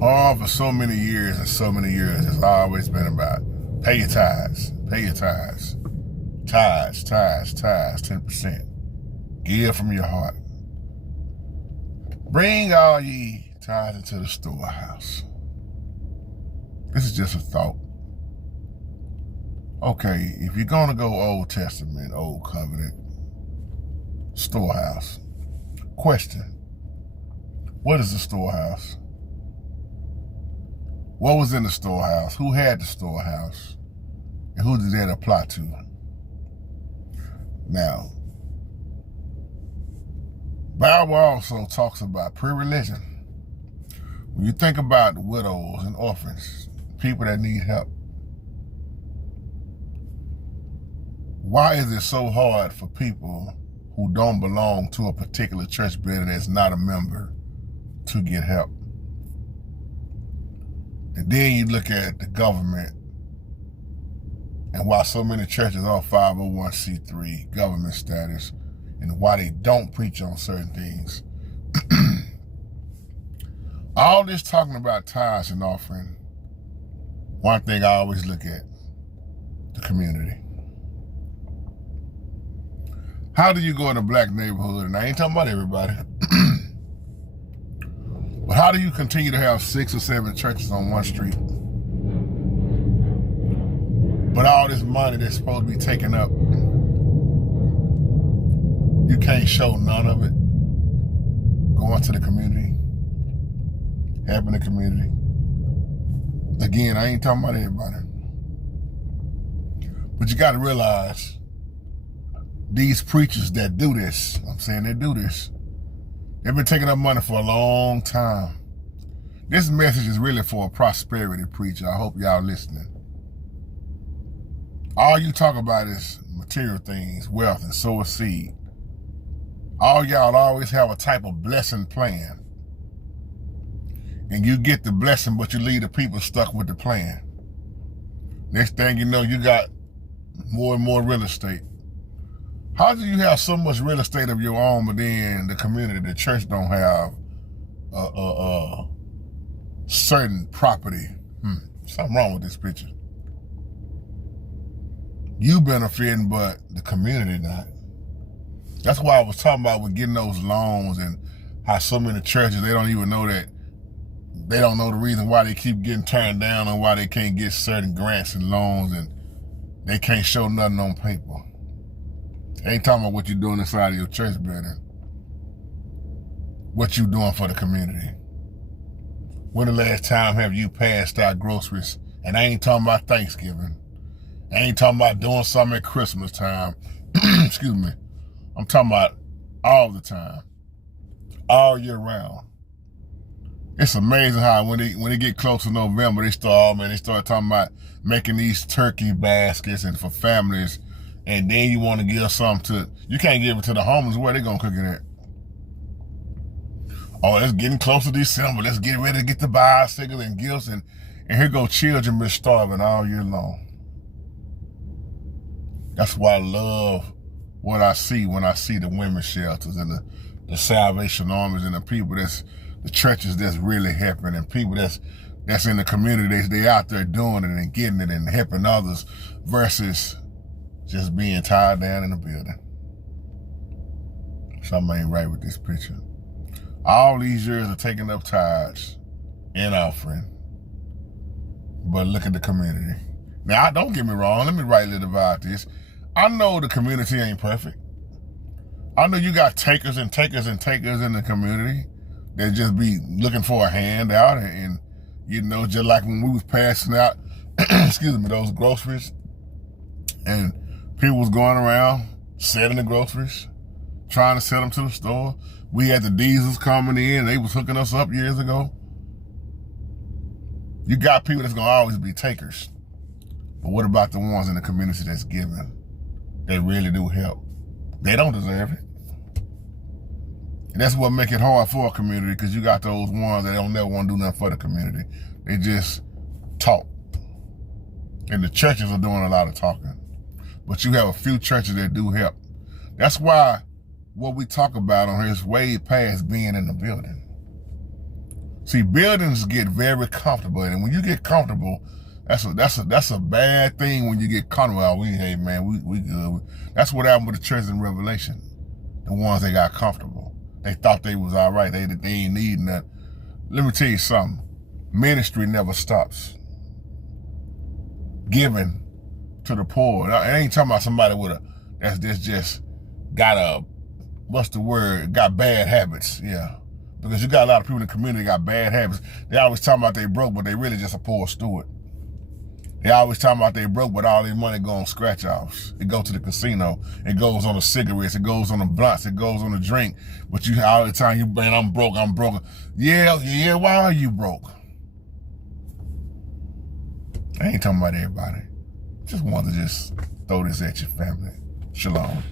Oh, for so many years and so many years, it's always been about pay your tithes, pay your tithes, tithes, 10%. Give from your heart. Bring all ye tithes into the storehouse. This is just a thought. Okay, if you're going to go Old Testament, Old Covenant, storehouse, question, what is the storehouse? What was in the storehouse? Who had the storehouse? And who did that apply to? Now, Bible also talks about pre-religion. When you think about widows and orphans, people that need help, why is it so hard for people who don't belong to a particular church building that's not a member to get help? And then you look at the government and why so many churches are 501c3 government status and why they don't preach on certain things. All this talking about tithes and offering, one thing I always look at, the community. How do you go in a black neighborhood, and I ain't talking about everybody, but how do you continue to have 6 or 7 churches on one street? But all this money that's supposed to be taken up, you can't show none of it going to the community, helping the community. Again, I ain't talking about everybody. But you got to realize these preachers that do this, I'm saying they do this, they've been taking up money for a long time. This message is really for a prosperity preacher. I hope y'all listening. All you talk about is material things, wealth, and sow a seed. All y'all always have a type of blessing plan. And you get the blessing, but you leave the people stuck with the plan. Next thing you know, you got more and more real estate. How do you have so much real estate of your own, but then the community, the church don't have certain property? Something wrong with this picture. You benefiting, but the community not. That's why I was talking about with getting those loans and how so many churches, they don't even know that, they don't know the reason why they keep getting turned down and why they can't get certain grants and loans and they can't show nothing on paper. Ain't talking about what you're doing inside of your church building. What you doing for the community. When the last time have you passed out groceries? And I ain't talking about Thanksgiving. I ain't talking about doing something at Christmas time. Excuse me. I'm talking about all the time. All year round. It's amazing how when they get close to November, they start talking about making these turkey baskets and for families. And then you want to give something to, you can't give it to the homeless. Where they gonna cook it at? Oh, it's getting close to December. Let's get ready to get the bicycles and gifts. And here go children been starving all year long. That's why I love what I see when I see the women's shelters and the Salvation Armies and the people the churches that's really helping and people that's in the community, they out there doing it and getting it and helping others versus just being tied down in the building. Something ain't right with this picture. All these years of taking up tithes and offering, but look at the community. Now, don't get me wrong, let me rightly divide this. I know the community ain't perfect. I know you got takers and takers and takers in the community that just be looking for a handout and you know, just like when we was passing out, excuse me, those groceries and people was going around selling the groceries, trying to sell them to the store. We had the diesels coming in, they was hooking us up years ago. You got people that's gonna always be takers. But what about the ones in the community that's giving? They really do help. They don't deserve it. And that's what make it hard for a community, because you got those ones that don't never want to do nothing for the community. They just talk. And the churches are doing a lot of talking. But you have a few churches that do help. That's why what we talk about on here is way past being in the building. See, buildings get very comfortable, and when you get comfortable, that's a bad thing. When you get comfortable, hey man, we good. That's what happened with the church in Revelation. The ones that got comfortable, they thought they was all right. They ain't need nothing. Let me tell you something. Ministry never stops. Giving to the poor. I ain't talking about somebody with that's just got got bad habits. Yeah. Because you got a lot of people in the community that got bad habits. They always talking about they broke, but they really just a poor steward. They always talking about they broke, but all their money go on scratch-offs. It goes to the casino. It goes on the cigarettes. It goes on the blunts. It goes on the drink. But you all the time, man, I'm broke. Yeah, why are you broke? I ain't talking about everybody. Just wanted to just throw this at your family. Shalom.